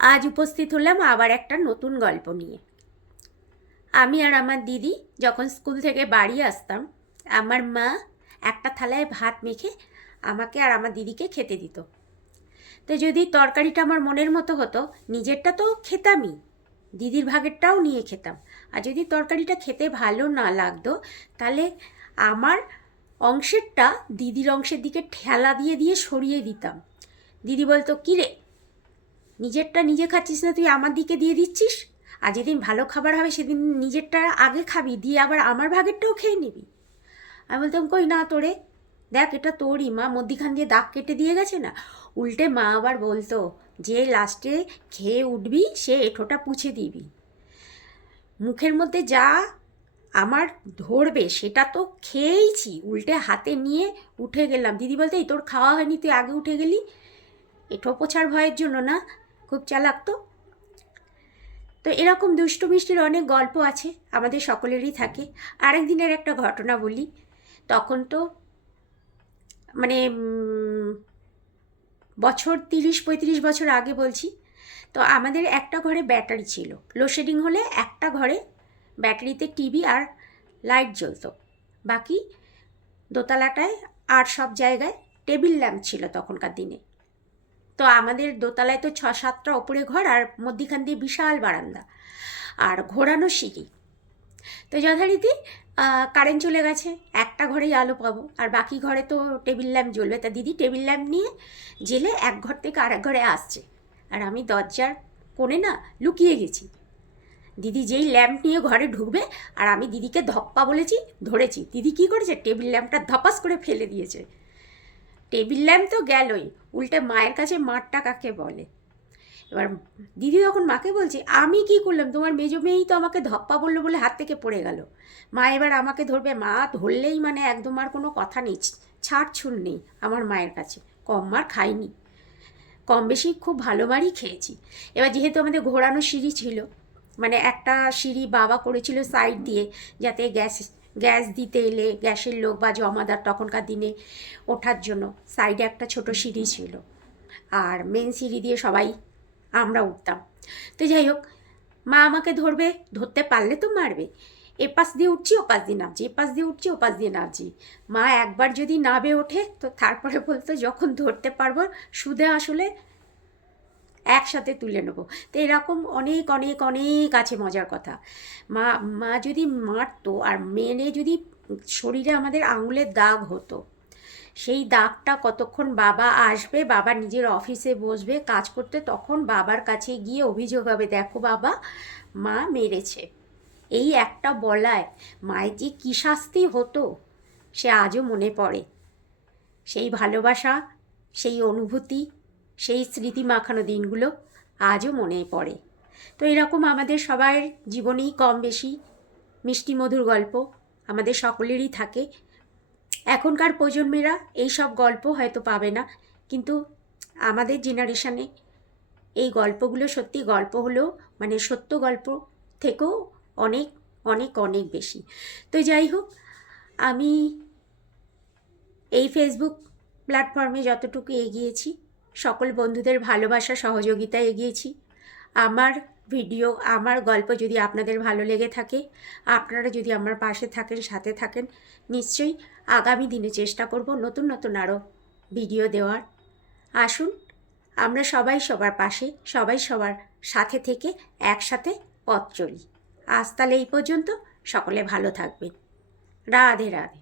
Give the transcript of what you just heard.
আজ উপস্থিত হলাম আবার একটা নতুন গল্প নিয়ে। আমি আর আমার দিদি যখন স্কুল থেকে বাড়ি আসতাম, আমার মা একটা থালায় ভাত মেখে আমাকে আর আমার দিদিকে খেতে দিত। তো যদি তরকারিটা আমার মনের মতো হতো, নিজেরটা তো খেতামই, দিদির ভাগেরটাও নিয়ে খেতাম। আর যদি তরকারিটা খেতে ভালো না লাগতো, তাহলে আমার অংশেরটা দিদির অংশের দিকে ঠেলা দিয়ে দিয়ে সরিয়ে দিতাম। দিদি বলতো, কী রে, নিজেরটা নিজে খাচ্ছিস না, তুই আমার দিকে দিয়ে দিচ্ছিস? আর যেদিন ভালো খাবার হবে সেদিন নিজেরটা আগে খাবি, দিয়ে আবার আমার ভাগেরটাও খেয়ে নিবি। আমি বলতাম, কই না তোরে, দেখ এটা তোরই, মা মধ্যিখান দিয়ে দাগ কেটে দিয়ে গেছে না। উল্টে মা আবার বলতো, যে লাস্টে খেয়ে উঠবি সে এঁঠোটা পুছে দিবি। মুখের মধ্যে যা আমার ধরবে সেটা তো খেয়েইছি, উল্টে হাতে নিয়ে উঠে গেলাম। দিদি বলতে, এই তোর খাওয়া হয়নি, তুই আগে উঠে গেলি? এঁঠো পোছার ভয়ের জন্য না? খুব চালাক তো। তো এরকম দুষ্টু মিষ্টির অনেক গল্প আছে, আমাদের সকলেরই থাকে। আরেক দিনের একটা ঘটনা বলি। তখন তো মানে বছর 30-35 বছর আগে বলছি। তো আমাদের একটা ঘরে ব্যাটারি ছিল, লোডশেডিং হলে একটা ঘরে ব্যাটারিতে টিভি আর লাইট জ্বলতো, বাকি দোতলাটায় আর সব জায়গায় টেবিল ল্যাম্প ছিল তখনকার দিনে। তো আমাদের দোতলায় তো 6-7টা ওপরে ঘর, আর মধ্যিখান দিয়ে বিশাল বারান্দা আর ঘোরানো সিঁড়ি। তো যথারীতি কারেন্ট চলে গেছে, একটা ঘরেই আলো পাবো, আর বাকি ঘরে তো টেবিল ল্যাম্প জ্বলবে। তা দিদি টেবিল ল্যাম্প নিয়ে জেলে এক ঘর থেকে আরেক ঘরে আসছে, আর আমি দরজার কোণে না লুকিয়ে গেছি। দিদি যেই ল্যাম্প নিয়ে ঘরে ঢুকবে, আর আমি দিদিকে ধপ্পা বলেছি, ধরেছি। দিদি কী করেছে, টেবিল ল্যাম্পটা ধপাস করে ফেলে দিয়েছে। টেবিল ল্যাম্প তো গেলই, উল্টে মায়ের কাছে মারটা কাকে বলে। এবার দিদি তখন মাকে বলছে, আমি কি করলাম, তোমার মেজো মেয়েই তো আমাকে ধপ্পা বললো বলে হাত থেকে পড়ে গেল। মা এবার আমাকে ধরবে, মা ধরলেই মানে একদম আর কোনো কথা নেই, ছাড়ছুড় নেই আমার মায়ের কাছে। কম মার খাইনি, কম বেশি খুব ভালো মারই খেয়েছি। এবার যেহেতু আমাদের ঘোরানো সিঁড়ি ছিল, মানে একটা সিঁড়ি বাবা করেছিল সাইড দিয়ে, যাতে গ্যাস দিতে এলে গ্যাসের লোক বা জমাদার তখনকার দিনে ওঠার জন্য সাইডে একটা ছোট সিঁড়ি ছিল, আর মেন সিঁড়ি দিয়ে সবাই আমরা উঠতাম। তো যাই হোক, মা আমাকে ধরবে, ধরতে পারলে তো মারবে। এপাশ দিয়ে উঠছি ওপাশ দিয়ে নামছি, এপাশ দিয়ে উঠছি ওপাশ দিয়ে নামছি। মা একবার যদি নাবে ওঠে, তো তারপরে বলতো, যখন ধরতে পারবো সুদে আসলে একসাথে তুলে নেবো। তো এরকম অনেক অনেক অনেক আছে মজার কথা। মা মা যদি মারতো, আর মেনে যদি শরীরে আমাদের আঙুলের দাগ হতো, সেই দাগটা কতক্ষণ বাবা আসবে, বাবা নিজের অফিসে বসবে কাজ করতে, তখন বাবার কাছে গিয়ে অভিযোগ হবে, দেখো বাবা, মা মেরেছে। এই একটা বলায় মায়ের যে কী শাস্তি হতো সে আজও মনে পড়ে। সেই ভালোবাসা, সেই অনুভূতি, সেই স্মৃতি মাখানো দিনগুলো আজও মনে পড়ে। তো এরকম আমাদের সবার জীবনেই কম বেশি মিষ্টি মধুর গল্প আমাদের সকলেরই থাকে। এখনকার প্রজন্মেরা এই সব গল্প হয়তো পাবে না, কিন্তু আমাদের জেনারেশানে এই গল্পগুলো সত্যি গল্প হলেও মানে সত্য গল্প থেকেও অনেক অনেক অনেক বেশি। তো যাই হোক, আমি এই ফেসবুক প্ল্যাটফর্মে যতটুকু এগিয়েছি, সকল বন্ধুদের ভালোবাসা সহযোগিতায় এগিয়েছি। আমার ভিডিও, আমার গল্প যদি আপনাদের ভালো লেগে থাকে, আপনারা যদি আমার পাশে থাকেন, সাথে থাকেন, নিশ্চয়ই আগামী দিনে চেষ্টা করব নতুন নতুন আরও ভিডিও দেওয়ার। আসুন আমরা সবাই সবার পাশে, সবাই সবার সাথে থেকে একসাথে পথ চলি। আজ তাহলে এই পর্যন্ত, সকলে ভালো থাকবেন। রাধে রাধে।